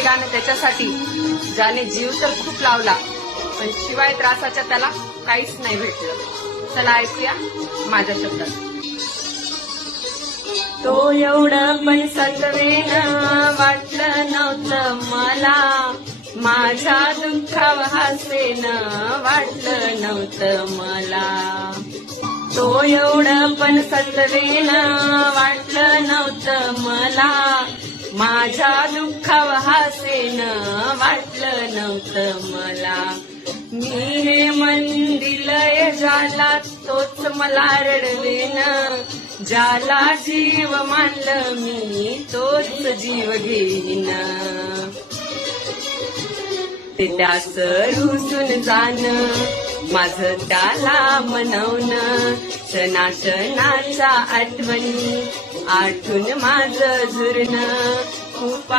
हे गाणं त्याच्यासाठी ज्याने जीव तर खूप लावला पण शिवाय त्रासाच्या त्याला काहीच नाही भेटलं. चला ऐकूया माझ्या शब्दात. तो एवढं पण सत्वेनं वाटलं नव्हतं मला, माझ्या दुःखावर हासेनं वाटलं नव्हतं मला. तो एवढं पण सत्वेनं वाटलं नव्हतं मला, माझ्या दुःखावर हासेनं वाटलं नव्हतं मला. मी हे मन दिलंय ज्याला तोच मला रडवेन, ज्याला जीव मानलं मी तोच जीव घेईन. ते त्यास रुसून जाणं माझं त्याला मनवणं, क्षणाच्या आठवणी आठून माझं झुरणं खूप